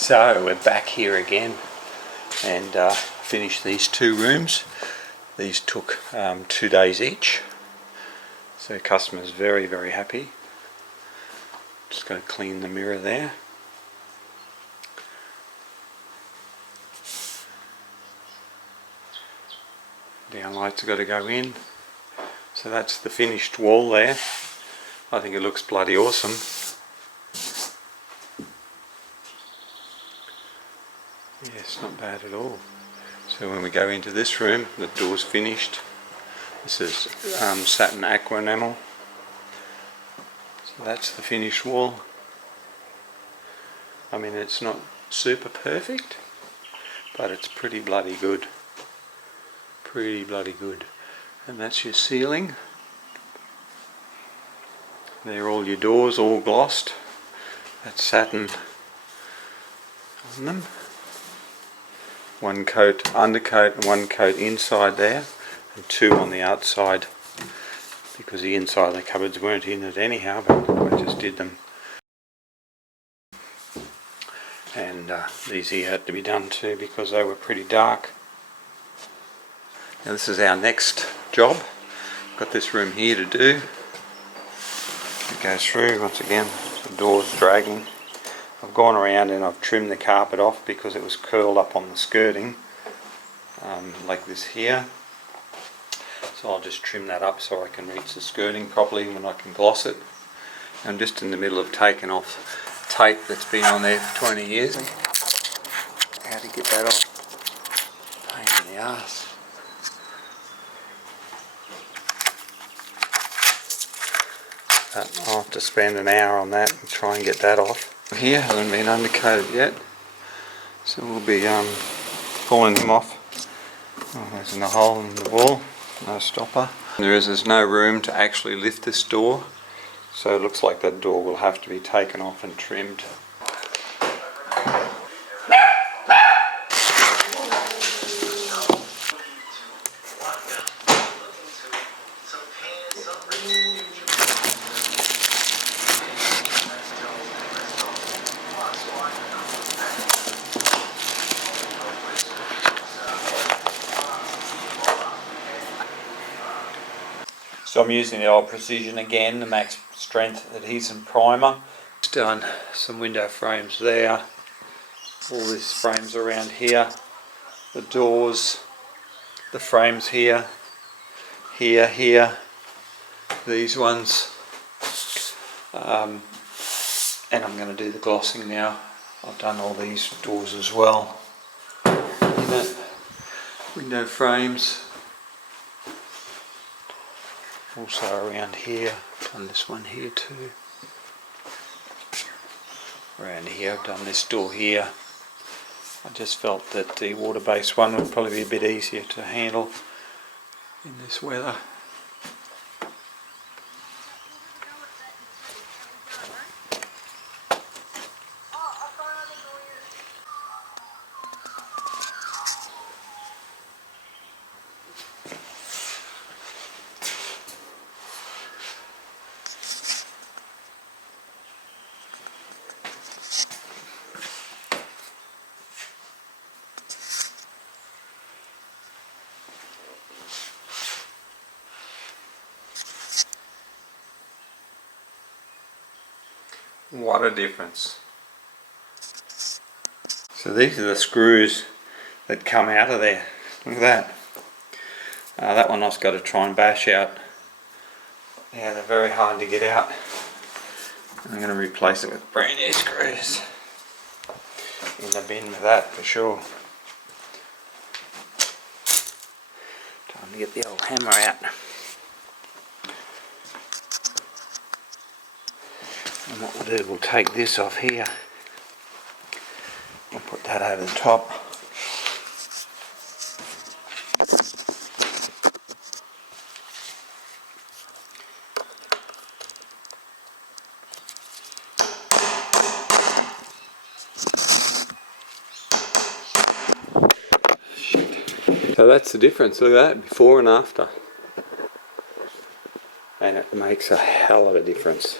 So we're back here again and finished these two rooms. These took 2 days each, so customer's very happy. Just going to clean the mirror there. Downlights have got to go in. So that's the finished wall there. I think it looks bloody awesome. Yeah, it's not bad at all. So when we go into this room, the door's finished. This is satin aqua enamel. So that's the finished wall. I mean, it's not super perfect, but it's pretty bloody good. Pretty bloody good. And that's your ceiling. They're all your doors, all glossed. That's satin on them. One coat undercoat and one coat inside there, and two on the outside, because the inside of the cupboards weren't in it anyhow, but I just did them. And these here had to be done too because they were pretty dark. Now this is our next job. Got this room here to do. It goes through, once again, the door's dragging. I've gone around and I've trimmed the carpet off because it was curled up on the skirting, like this here. So I'll just trim that up so I can reach the skirting properly when I can gloss it. I'm just in the middle of taking off tape that's been on there for 20 years. How to get that off? Pain in the arse. I'll have to spend an hour on that and try and get that off. Here hasn't been undercoated yet, so we'll be pulling him off. Oh, there's a hole in the wall, no stopper. There's no room to actually lift this door, so it looks like that door will have to be taken off and trimmed. So I'm using the old Precision again, the Max Strength Adhesive Primer. Just done some window frames there, all these frames around here, the doors, the frames here, here, these ones, and I'm going to do the glossing now. I've done all these doors as well. Window frames. Also around here, I've done this one here too. Around here I've done this door here. I just felt that the water-based one would probably be a bit easier to handle in this weather. What a difference. So these are the screws that come out of there. Look at that. That one I've got to try and bash out. Yeah, they're very hard to get out. I'm going to replace it with brand new screws. In the bin with that for sure. Time to get the old hammer out. And what we'll do, we'll take this off here. We'll put that over the top. So that's the difference, look at that, before and after. And it makes a hell of a difference.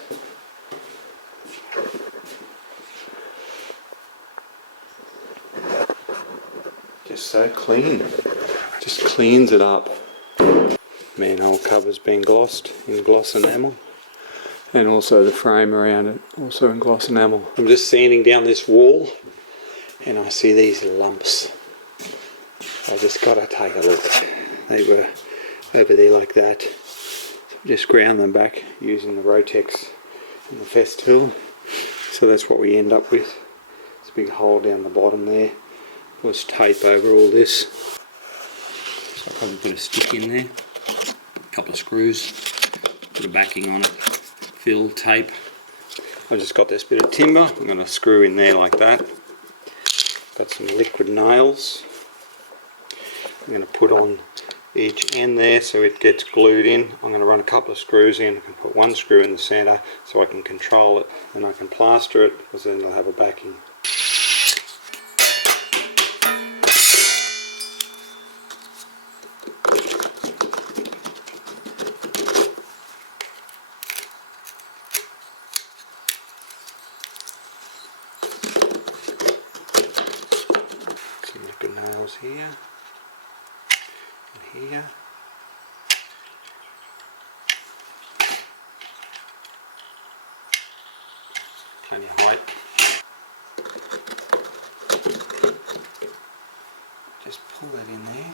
looks so clean. Just cleans it up. Manhole cover's been glossed in gloss enamel. And also the frame around it, also in gloss enamel. I'm just sanding down this wall and I see these lumps. I just gotta take a look. They were over there like that. So just ground them back using the Rotex and the Festool. So that's what we end up with. It's a big hole down the bottom there. Was tape over all this. So I'll probably put a stick in there, a couple of screws, put a backing on it, fill, tape. I just got this bit of timber, I'm going to screw in there like that. Got some liquid nails. I'm going to put on each end there so it gets glued in. I'm going to run a couple of screws in. I can put one screw in the center so I can control it, and I can plaster it because then it'll have a backing. Some liquid nails here and here. Plenty of height. Just pull that in there.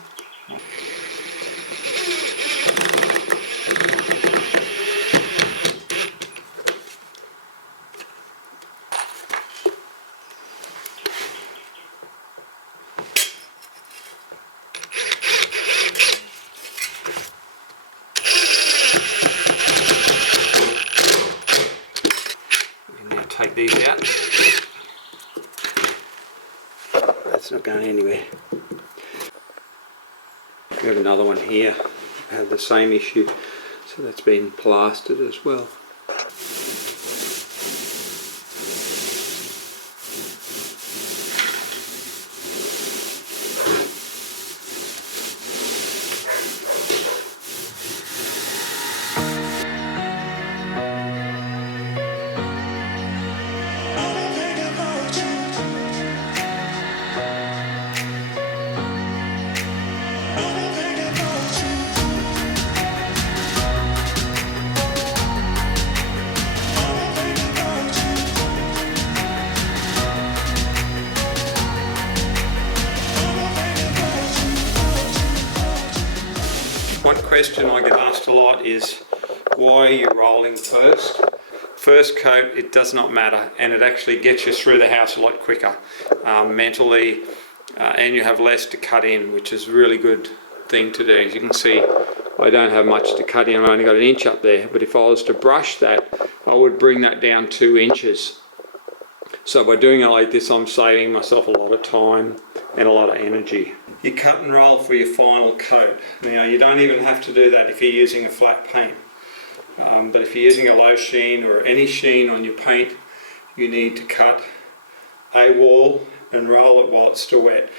Take these out. That's not going anywhere. We have another one here. We have the same issue, so that's been plastered as well. One question I get asked a lot is, why are you rolling first? First coat, it does not matter, and it actually gets you through the house a lot quicker mentally, and you have less to cut in, which is a really good thing to do. As you can see, I don't have much to cut in. I've only got an inch up there, but if I was to brush that, I would bring that down 2 inches. So by doing it like this, I'm saving myself a lot of time and a lot of energy. You cut and roll for your final coat. Now, you don't even have to do that if you're using a flat paint. But if you're using a low sheen or any sheen on your paint, you need to cut a wall and roll it while it's still wet.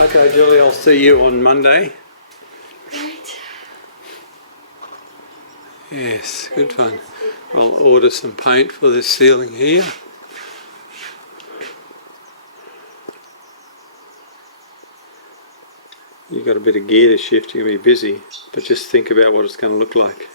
Okay, Julie, I'll see you on Monday. Right. Yes, good fun. I'll order some paint for this ceiling here. You've got a bit of gear to shift, you're going to be busy, but just think about what it's going to look like.